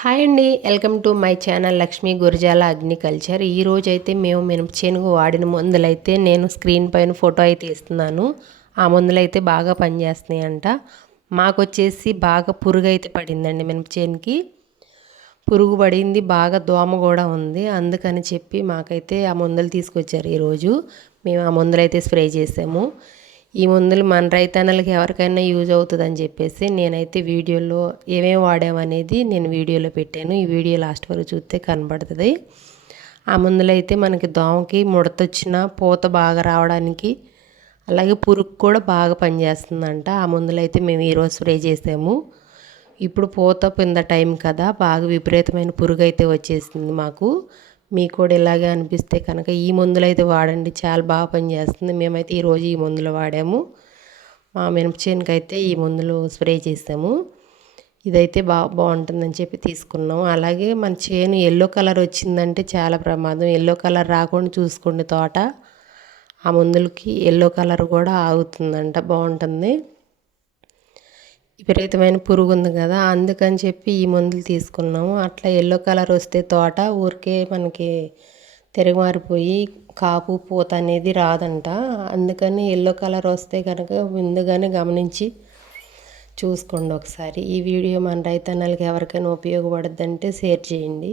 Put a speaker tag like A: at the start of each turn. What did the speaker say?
A: Hi అండి. Welcome to my channel Lakshmi Gurajala agriculture. ఈరోజు అయితే మేము మినపచేనుగు వాడిన మందులైతే నేను స్క్రీన్ పైన ఫోటో అయితే ఇస్తున్నాను. ఆ మందులైతే బాగా పనిచేస్తున్నాయి అంట మాకు వచ్చేసి బాగా పురుగు అయితే పడిందండి మినప చేనుకి పురుగు పడింది బాగా దోమ కూడా ఉంది. అందుకని చెప్పి మాకైతే ఆ మందులు తీసుకొచ్చారు ఈరోజు. మేము ఆ మందులు అయితే స్ప్రే చేసాము. ఈ మందులు మన రైతన్నలకి ఎవరికైనా యూజ్ అవుతుందని చెప్పేసి నేనైతే వీడియోలో ఏమేమి వాడామనేది నేను వీడియోలో పెట్టాను. ఈ వీడియో లాస్ట్ వరకు చూస్తే కనబడుతుంది. ఆ మందులు అయితే మనకి దోమకి ముడతొచ్చిన పూత బాగా రావడానికి అలాగే పురుగు కూడా బాగా పనిచేస్తుందంట. ఆ మందులు అయితే మేము ఈరోజు స్ప్రే చేసాము. ఇప్పుడు పూత పింద టైం కదా బాగా విపరీతమైన పురుగు అయితే వచ్చేసింది మాకు. మీకు కూడా ఇలాగే అనిపిస్తే కనుక ఈ మందులు అయితే వాడండి. చాలా బాగా పనిచేస్తుంది. మేమైతే ఈరోజు ఈ మందులు వాడాము. మా మినప చేనుకి అయితే ఈ మందులు స్ప్రే చేసాము. ఇదైతే బాగా బాగుంటుందని చెప్పి తీసుకున్నాం అలాగే మన చేను ఎల్లో కలర్ వచ్చిందంటే చాలా ప్రమాదం. ఎల్లో కలర్ రాకుండా చూసుకోండి తోట. ఆ మందులకి ఎల్లో కలర్ కూడా ఆగుతుందంట. బాగుంటుంది. విపరీతమైన పురుగు ఉంది కదా అందుకని చెప్పి ఈ మందులు తీసుకున్నాము. అట్లా ఎల్లో కలర్ వస్తే తోట ఊరికే మనకి తిరగమారిపోయి కాపు పూత అనేది రాదంట. అందుకని ఎల్లో కలర్ వస్తే కనుక ముందుగానే గమనించి చూసుకోండి ఒకసారి. ఈ వీడియో మన రైతన్నలకి ఎవరికైనా ఉపయోగపడుద్దంటే షేర్ చేయండి.